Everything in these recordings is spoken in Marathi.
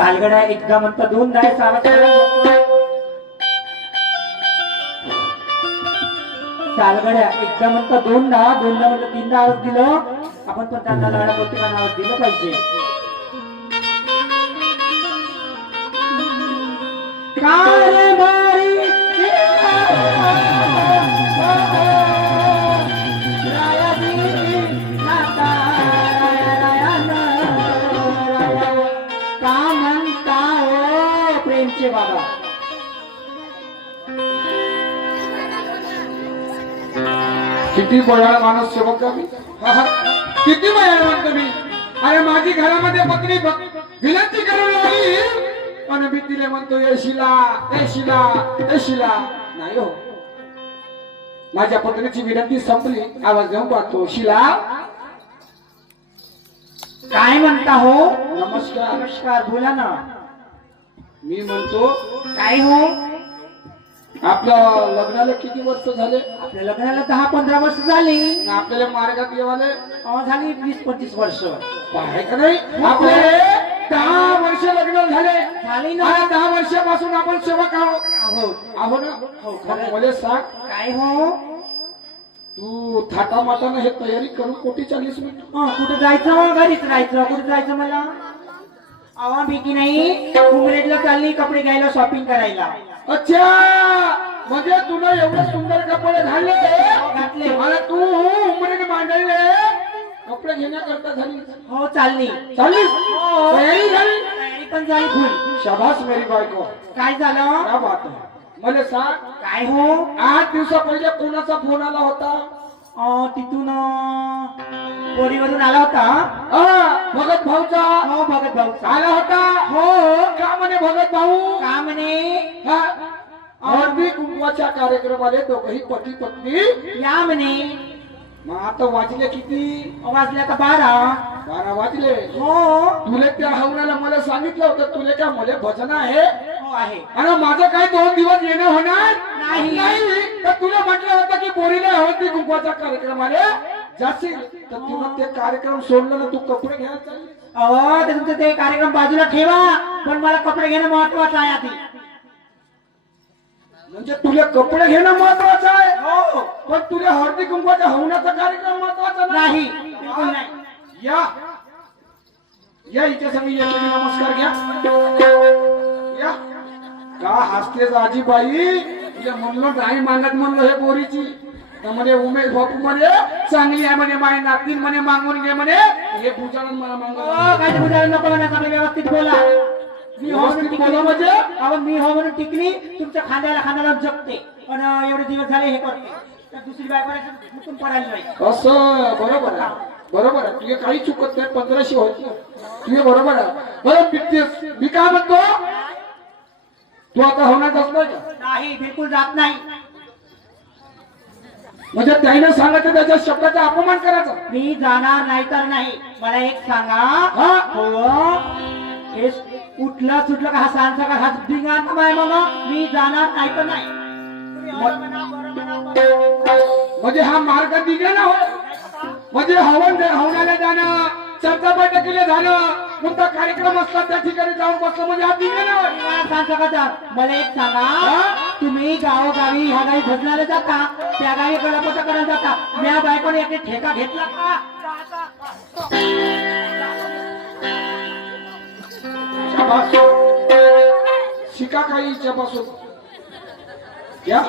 सालगड्या एकदा म्हणता दोनदा आहे, सालगड्या एकदा म्हणता दोनदा, दोनदा म्हणता तीनदा आवाज दिलं आपण, पण त्यांना लढा प्रत्येकानं आवाज दिलं पाहिजे. काय मारी का म्हणता हो प्रेमचे बाबा. किती बळाळ माणूस सेवक मी, किती बळाळ म्हणतो मी. अरे माझी घरामध्ये पत्नी विनंती करू लागली आणि मी तिला म्हणतो येशिला येशिला येशिला. नाही हो, माझ्या पत्नीची विनंती संपली, आवाज देऊन पाहतो शिला. काय म्हणता हो. नमस्कार. नमस्कार, बोला ना. मी म्हणतो काय हो. आपल्या लग्नाला किती वर्ष झाले. आपल्या लग्नाला 10-15 वर्ष झाली. आपल्याला मार्गात येवाले झाली 20-25 वर्ष. आहे का नाही. आपले 10 वर्ष लग्न झाली ना. 10 वर्षापासून आपण सेवक आहोत ना. हो, मग मला सांग काय हो. तू थाटा माटानं हे तयारी करून कोटी 40 मिनिट कुठे जायचं. घरीच राहायचं. कुठे जायचं मला. आवा मी की नाही उमरेडला चालली कपडे घ्यायला, शॉपिंग करायला. अच्छा, म्हणजे तुला एवढे सुंदर कपडे घातले मला तू उमरेने मांडले कपडे घेण्याकरता झाली. हो, चालली तयारी झाली. तयारी पण झाली फुल. शाबास मेरी बायको. काय झालं. क्या बात आहे. मला सांग काय हो. 8 दिवसा पहिले कोणाचा फोन आला होता. तिथून बोरीवरून आला होता. भगत भाऊचा. हो, भगत भाऊ आला होता. हो. का म्हणे भगत भाऊ. का म्हणे. हळदी कुंकवाच्या कार्यक्रमाला दोघही पती पत्नी या म्हणे. मग आता वाजले किती. वाजले आता 12. 12 वाजले. हो. तुले त्या हवनाला मला सांगितलं होतं तुले काय मला भजन आहे. हो, आहे. आणि माझं काही 2 दिवस येणं होणार नाही. तर तुला म्हटलं होतं की बोरीला हळदी कुंकवाच्या कार्यक्रमाला जाशील, तर तुला ते कार्यक्रम सोडलं ना, तू कपडे घ्यायला चालली. ते तुमचं ते कार्यक्रम बाजूला ठेवा, पण मला कपडे घेणं महत्वाचं आहे आधी. म्हणजे तुला कपडे घेणं महत्वाचं आहे. हो. पण तुला हळदी कुंकवाच्या हवनाचा कार्यक्रम महत्वाचा नाही. बिलकुल नाही. या या इथे सगळी नमस्कार घ्या. या का हसतेच आजीबाई. तुला म्हणलो नाही मागत म्हणलो हे बोरीची. म्हणे उमेश बापू म्हणे चांगली आहे म्हणे, माय नातीन म्हणे मागून घे म्हणे. हे पूजाला मला मागव. काय पूजा नको म्हणा. चांगलं व्यवस्थित बोला. मी हो म्हणून टिकली म्हणजे मी हो म्हणून टिकली. तुमच्या खांद्याला जगते. पण एवढे दिवस झाले हे करते. तर दुसरी बायको मुकून पडायला नाही. असं बरोबर आहे. बरोबर आहे. तुझे काही चुकत नाही. 1500 होती तुझे बरोबर आहे. बरं मी काय म्हणतो, तू आता होणार असणार का. नाही, बिलकुल जात नाही. म्हणजे त्याने सांगायचं त्याच्या शब्दाचा अपमान करायचा. मी जाणार नाही तर नाही. मला एक सांगा. हो, हे उठलं सुटलं का हा सांगता का हा धिंगाणा माय मग मी जाणार नाही तर नाही. म्हणजे हा मार्ग दिले ना. म्हणजे हवनाला जाणं, चर्चा बैठकीला जाणं, कोणता कार्यक्रम असतात त्या ठिकाणी जाऊन बसलं म्हणजे हा दिले ना. सांगता का. मला एक सांगा, तुम्ही गावोगावी ह्या गावी भजनाला जाता, त्या गावी गणपत करायला जाता, त्या बायकोने एक ठेका घेतला का. शिका काही हिच्यापासून. या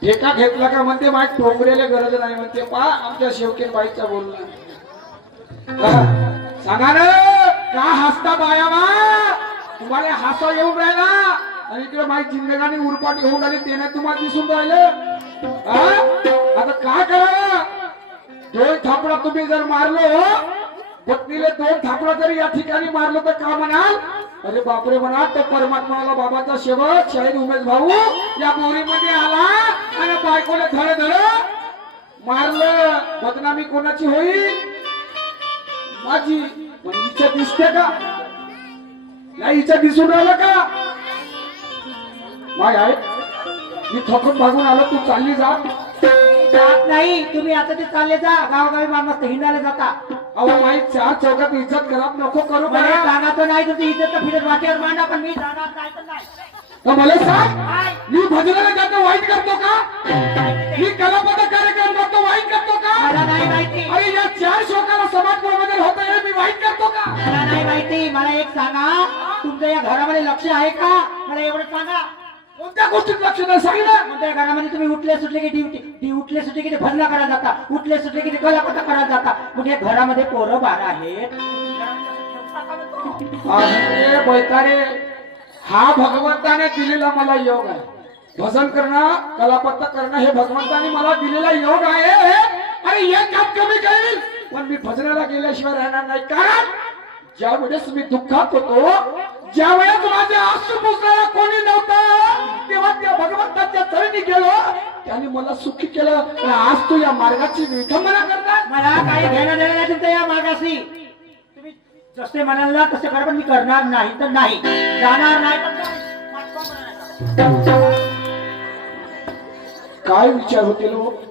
ठेका घेतला का म्हणते माझ्या टोंगऱ्याला गरज नाही म्हणते. पा आमच्या शेवकेन बाईचा बोलणं. सांगा ना का हसता बायावा. तुम्हाला हसा येऊन राहिला आणि इकडे माझी जिंदगानी उरपाटी होऊन राहिली. त्याने तुम्हाला दिसून राहिलं. आता काय करा. 2 थापडा तुम्ही जर मारलो पत्नीला, 2 थापडा जरी या ठिकाणी मारलो तर का म्हणाल. अरे बापरे म्हणा. तर परमात्माला बाबाचा सेवक शाहीर उमेश भाऊ या बोरीमध्ये आला आणि बायकोला धड मारलं. बदनामी कोणाची होईल. माझी. पण हिच्या दिसते का नाही. हिच्या दिसून राहिलं का. माय आहे मी थकून भागून आलो. तू चालली जा. नाही. तुम्ही आता ते चालले जा. गावोगावी मस्त हिंडायला जाता. अहो माई चार चौकात इज्जत खराब नको करू मला का सांगायचं नाही तुमची इज्जत तर फिरत वाटेवर मांडा पण मी जाणार नाही तर नाही तर मला सांग काय? मी भजनाला जातो वाईट करतो का मी कलापद कार्यक्रम करतो वाईट करतो का मला नाही माहिती अरे या चार शोकाला समाज प्रबोधन होत आहे मी वाईट करतो का मला नाही माहिती मला एक सांगा तुमचं या घरामध्ये लक्ष आहे का मला एवढं सांगा कोणत्या गोष्टीत लक्ष नाही सांगितलं कोणत्या घरामध्ये तुम्ही उठले सुटले की ड्युटी उठले सुटले की ते भजना करायला जाता उठले सुटले की ते कलापता करायला जाता मग या घरामध्ये पोरं बारा आहेत अरे बैतारे हा भगवंताने दिलेला मला योग आहे भजन करणं कलापत्ता करणं हे भगवंताने मला दिलेला योग आहे अरे हे काम कमी करेल पण मी भजनाला गेल्याशिवाय राहणार नाही कारण ज्या वेळेस मी दुःखात होतो ज्या वेळेस माझ्या आसू पुसणारा कोणी नव्हता तेव्हा त्या भगवंताच्या चरणी गेलो त्यांनी मला सुखी केलं पण आज तू या मार्गाची विडंबना करणार मला काही घेणं देणं नाही तुमच्या या मागाशी तुम्ही जसे म्हणाल तसे करा पण मी करणार नाही तर नाही जाणार नाही तर नाही. काय विचार होते लोक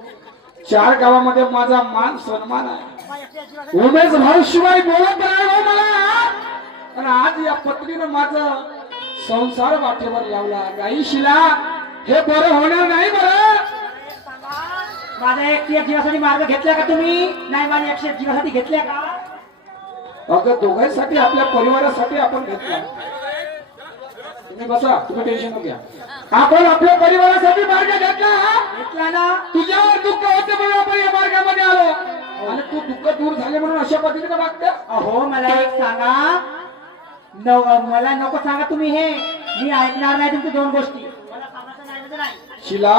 चार गावामध्ये माझा मान सन्मान आहे उमेश भाऊ शिवाय बोलत नाही हो मला आणि आज या पत्नीनं माझं संसार वाटेवर लावला गाई शिला हे बरं होणार नाही बरं माझा एकशे एक जीवासाठी मार्ग घेतला का तुम्ही नाही माझ्या एकशे एक जीवासाठी घेतल्या का अगं दोघांसाठी आपल्या परिवारासाठी आपण घेतला तुम्ही बसा तुम्ही टेन्शन नको घ्या आपण आपल्या परिवारासाठी मार्ग घेतला ना तुझ्यावर दुःख होते म्हणून आपण या मार्गामध्ये आलो आणि तू दुःख दूर झाले म्हणून अशा पद्धतीने वागते अहो मला एक सांगा मला नको सांगा तुम्ही हे मी ऐकणार नाही तुमच्या दोन गोष्टी मला सांगायचं नाही तर नाही शिला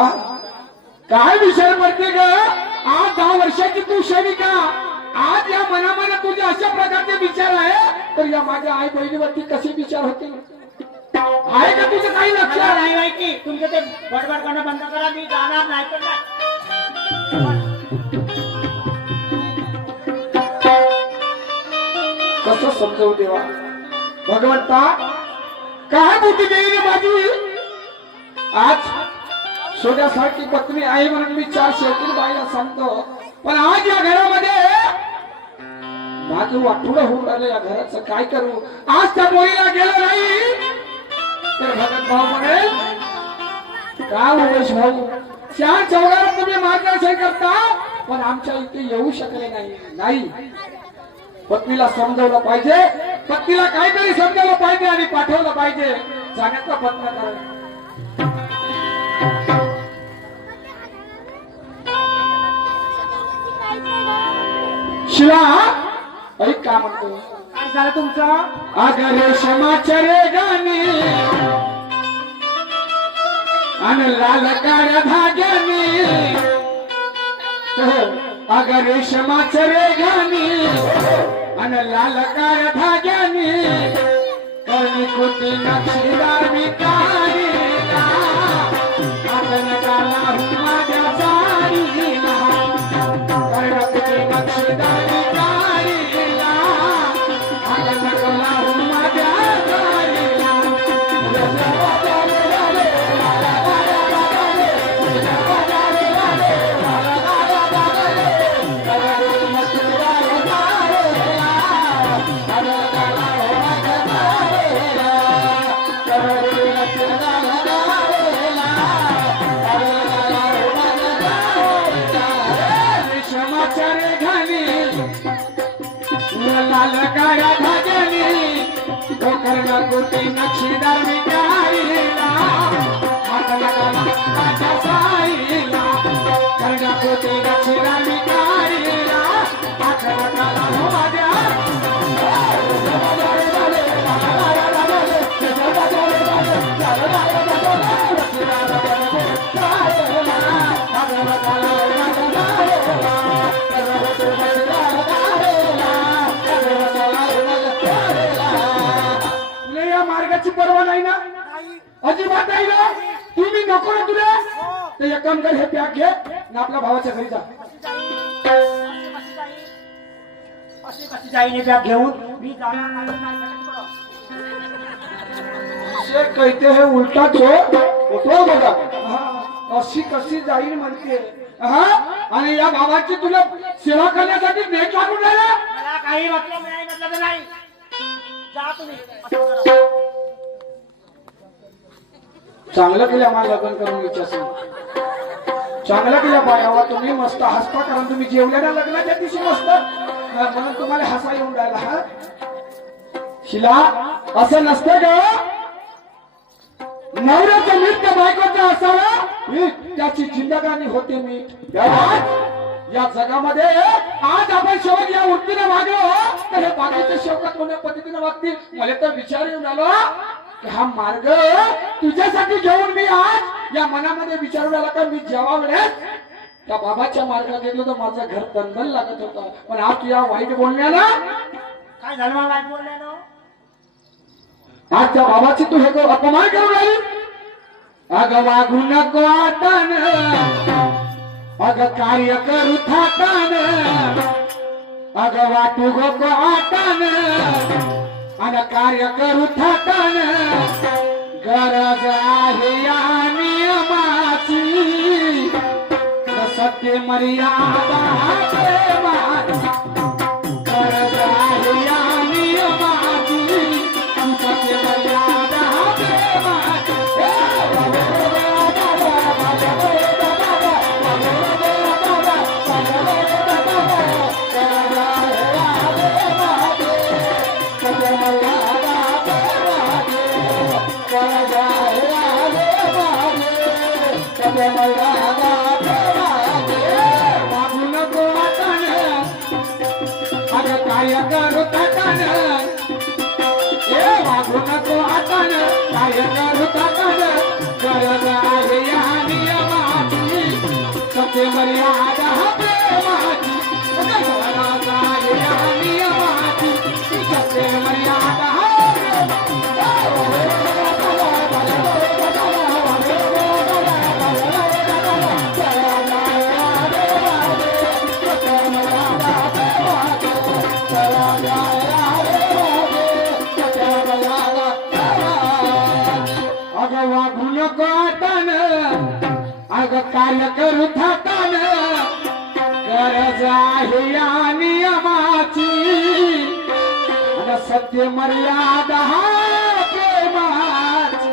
काय विचार पडते ग आज 10 वर्षाची तू सेविका आज या मनामध्ये तुझे अशा प्रकारचे विचार आहे तर या माझ्या आई बहिणीवरती कसे विचार होतील आहे का तुझं काही लक्ष मला नाही माहिती तुमचं ते बडबड करणं बंद करा मी जाणार नाही तर नाही कसं समजवू देवा भगवंता काय मोठी देईल माझी आज सोन्यासारखी पत्नी आहे म्हणून मी 4 शेवटी बाईला सांगतो पण आज या घरामध्ये माझं वाटुडं होऊन राहिलं या घराचं काय करू आज त्या मुलीला गेलं नाही तर भगत भाऊ म्हणेल का उमेश भाऊ 4 चौघाला तुम्ही मार्गदर्शन करता पण आमच्या इथे येऊ शकले नाही पत्नीला समजवलं पाहिजे पत्नीला काहीतरी समजावलं पाहिजे आणि पाठवलं पाहिजे जाण्याचा प्रयत्न करा शिला ऐक का म्हणतो काय झालं तुमचं अगं रेशमाच्या रे गाणी आणि लाल काळ्या धाग्याने अगं रेशमाच्या रे गाणी आणि लाल काळ्या धाग्याने कर्णी कुती नक्षीदार मी काढीला आपण गाला माझ्या साडीला कर्ण कुती नक्षीदार मी काढीला आपण गाला माझ्या साडीला लाल काळ्या धाग्याने कर्ण कुती नक्षीदार मी काढीला हाताला गाला माझ्या साईला कर्ण कुती नक्षीदार मी काढीला हाताला गाला माझ्या मार्गाची पर्वा नाही ना अजिबात नाही ना तुम्ही नको ना तुला तर एक काम कर हे पॅक घे ना आपल्या भावाच्या घरी जा अशी कशी जाईने बॅग घेऊन मी जाणार नाही तर नाही. शे कहते हे उलटा तो बघा अशी कशी जाईल म्हणते हा आणि या बाबाची तुला सेवा करण्यासाठी नेट लागून राहिला मला काही म्हटलं नाही म्हटलं तर नाही. जा तुम्ही. असं करा. चांगलं केलं मला लग्न करून विचारलं. चांगलं केलं बायावा तुम्ही मस्त हसता कारण तुम्ही जेवल्या ना लग्नाच्या दिवशी मस्त म्हणून तुम्हाला हसा येऊन राहिला. हा शिला असं नसतं का नवऱ्याचं मीठ त्या बायकोचं असावं त्याची जिंदगानी होते मीठ. या जगामध्ये आज आपण शेवट या वृत्तीने वागलो तर हे बाकीचे शेवकात कोण्या पद्धतीने वागतील. मला तर विचार येऊन आलो की हा मार्ग तुझ्यासाठी घेऊन मी आज या मनामध्ये विचारून आला का मी जेव्हा वेळेस त्या बाबाच्या मार्गात गेलो तर माझं घर तनबन लागत होतं. पण आज तुझ्या वाईट बोलण्याला काय झालं मला वाईट बोलल्यानं? आज त्या बाबाची तू हे अपमान करून राहिली. अगं वागू नको आतान अगं कार्य करू थाटान अगं वाटू गो आतान आणि कार्य करू थाटान गरज आहे या नियमाची सत्य मर्यादा प्रेमाची. गरज आहे या नियमाची सत्य मर्यादा प्रेमाची. वागू नको आतान अगं काय करू थाटान वागू नको आतान काय करू थाटान गरज आहे या नियमाची सत्य मर्यादा प्रेमाची. गरज आहे या नियमाची सत्य मर्यादा अगं वागू नको आतान अगं काय करू थाटान गरज आहे या नियमाची आणि सत्य मर्यादा प्रेमाची.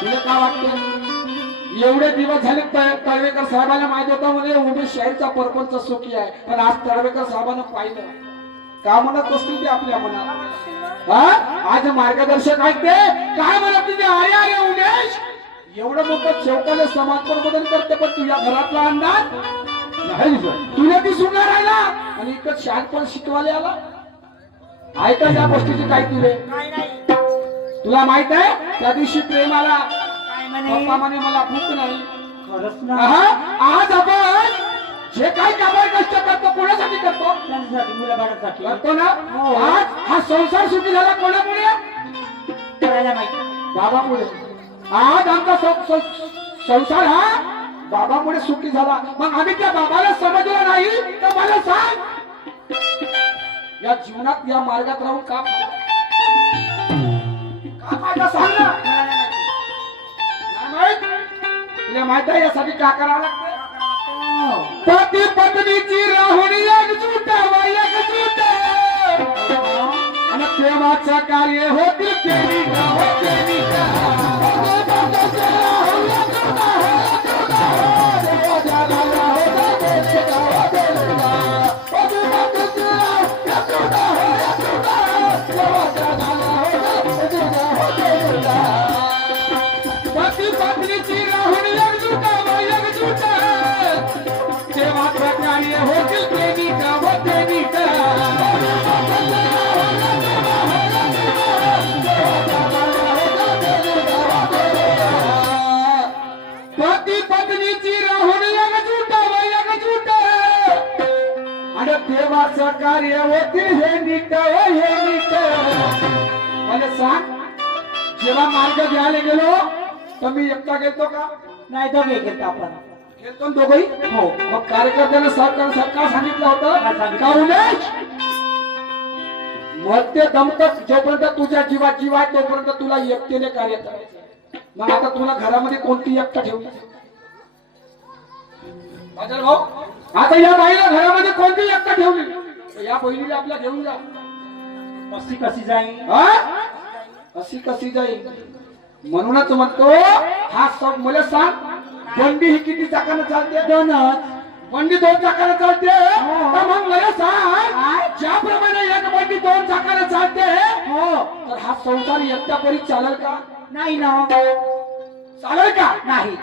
तुला काय वाटतं एवढे दिवस झाले तळवेकर साहेबांना माहिती होतं म्हणजे उमेश शाहीरचा परपंच सुखी आहे. पण आज तळवेकर साहेबांना पाहिलं का म्हणत असतील ते आपल्या मनात. आज मार्गदर्शक आहेत ते काय म्हणत तिथे अरे अरे उमेश एवढं मोठं चौकाले समाज बदल करते पण तुझ्या घरातला अंदाज नाही. तुला ती सुना राहिला आणि इकडं शहाणपण शिकवायला आला. ऐका या गोष्टीची काय तुले नाही नाही. तुला माहित आहे त्या दिवशी प्रेमाला काय म्हणे? पप्पा म्हणे मला भूक नाही. खरंच ना. आज आपण जे काही कामाई कष्ट करतो कोणासाठी करतो? त्यांच्यासाठी मुलाबाळांसाठी करतो ना. हो. आज हा संसार सुखी झाला कोणामुळे? करायला माहिती. बाबामुळे. आज आमचा संसार हा बाबामुळे सुखी झाला. मग आम्ही त्या बाबाला समजलं नाही तर मला सांग या जीवनात या मार्गात राहून का फायदा सांग ना. नाही माहित? तुला माहित आहे यासाठी का करावं लागतं? पती पत्नीची राहुणी एकजूट एकजूट आणि प्रेमाचं कार्य होते तेरी पती पत्नीची राहुणी एकजूट एकजूट देवाचं कार्य होते तेरी पती पत्नीची राहुण एकजूट एकजूट आणि देवाचं कार्य होते हे नीट हे नीट. मला सांग जेव्हा मार्ग घ्यायला गेलो तर मी एकटा गेलतो का? नाही दोघे घेतो आपण. गेलतो दोघही. हो. मग कार्यकर्त्याला सरकार सांगितलं होतं का उमेश मरते दमतक जोपर्यंत तुझ्या जीवात जीव आहे तोपर्यंत तुला एकटेने कार्य करायचं. मग आता तुला घरामध्ये कोणती एकटा ठेवली? माझा भाऊ आता या बाईला घरामध्ये कोणती एकटा ठेवली? या बहिणीला आपल्या घेऊन जा. कशी कशी जाईल हा? अशी कशी जाईल म्हणूनच म्हणतो हा सब मला सांग बंडी ही किती चाकाने चालते? दोनच. बंडी 2 चाकाने चालते. हो. तर मग मला सांग ज्याप्रमाणे एक बंडी 2 चाकाने चालते हो. तर हा संसार एकट्या परी चालेल का? नाही ना. चालेल का? नाही.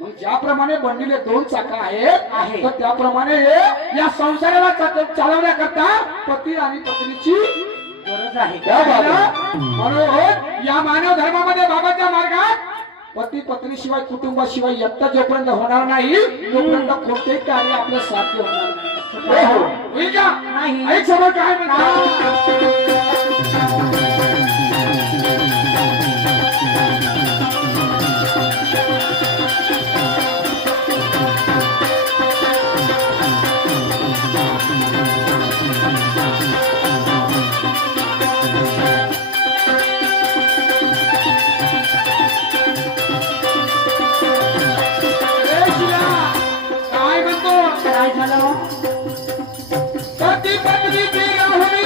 मग ज्याप्रमाणे बंडीले 2 चाका आहेत आहे. तर त्याप्रमाणे या संसाराला चालवण्याकरता पती आणि पत्नीची गरज आहे. क्या बात आहे? म्हणून या मानव धर्मामध्ये बाबाच्या मार्गात पती पत्नी शिवाय कुटुंबाशिवाय एकटा जोपर्यंत होणार नाही तोपर्यंत कोणतेही कार्य आपल्या साध्य होणार नाही. हो, हो. होईल का? नाही. ऐक समोर काय म्हणतात. काय म्हणतो? काय झालं? पती पत्नीची राहुरी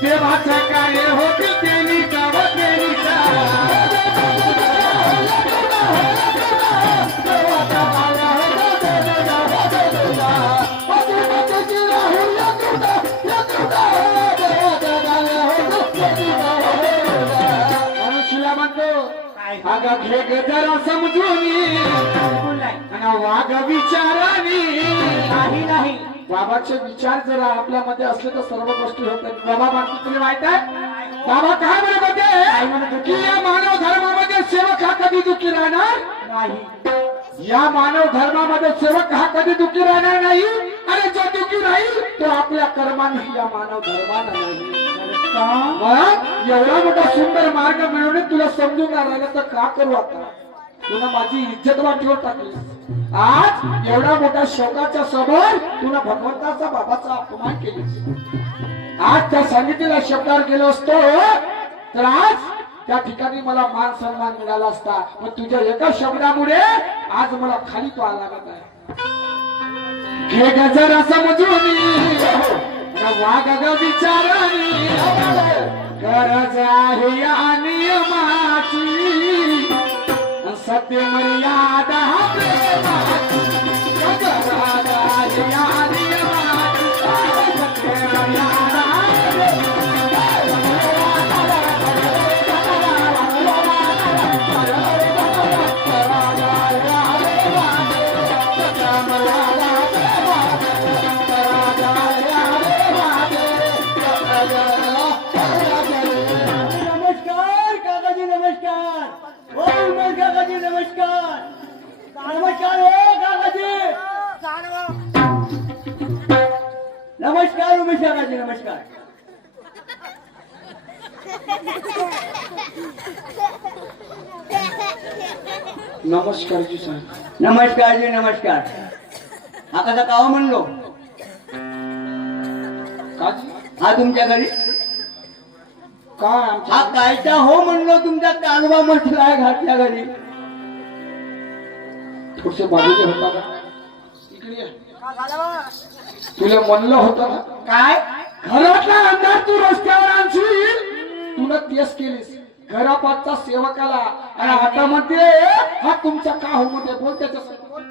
देवाचा कार्य होती तेनी गाव तेनी मनुष्याला म्हणतो काय? अगं घे ग जरा समजून बिलकुल नाही. आणि वाग विचारानी. नाही नाही. बाबाचे विचार जर आपल्यामध्ये असले तर सर्व गोष्टी होतात. बाबा म्हणतो तुला माहित आहे बाबा काय म्हणत होते की या मानव धर्मामध्ये सेवक हा कधी दुःखी राहणार नाही. या मानव धर्मामध्ये सेवक हा कधी दुःखी राहणार नाही आणि जो दुःखी राहील तो आपल्या कर्माने या मानव धर्माला नाही. मग एवढा मोठा सुंदर मार्ग मिळवणे तुला समजून नाही राहिलं तर का करू आता? तुला माझी इज्जत वाटवर टाकली. आज एवढा मोठा शोकाच्या समोर तुला भगवंताचा बाबाचा अपमान केली. आज त्या सांगितलेल्या शब्दावर गेलो असतो तर आज त्या ठिकाणी मला मान सन्मान मिळाला असता. पण तुझ्या एका शब्दामुळे आज मला खाली तो आला लागत आहे. घे गजर समजून वाग ग विचारानी गरज आहे या नियमाची सत्य मर्यादा प्रेमाची. गरज आहे या नियमाची सत्य मर्यादा नमस्कार काकाजी. नमस्कार. हो उमेश काकाजी. नमस्कार. नमस्कार हो काकाजी. नमस्कार उमेश काकाजी. नमस्कार. नमस्कार जी साहेब. नमस्कार जी. नमस्कार. हा कसा काव म्हणलो? का हा तुमच्या घरी काय हा आमच्या कायचा हो म्हणलो तुमचा कालवा म्हटलाय घाटच्या घरी. थोडसे बाजूचे होता का? इकडे ये. तुला म्हणलं होतं ना काय? घरातला अंधार तू रस्त्यावर आणशील. तुला तेच केलीस घरापाठचा सेवकाला आणि आता म्हणते हा तुमचा का हो मध्ये बोल त्याच्यासाठी बोल.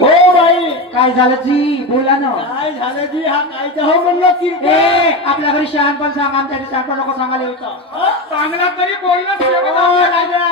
हो बाई काय झालं जी? बोला ना. काय झालं जी? हा कायचा हो म्हणलं की ए आपल्या घरी शहाणपण सांग. आमच्या घरी शहाणपण नको सांगायला होतं. चांगला तरी बोलणं सेवक आपल्या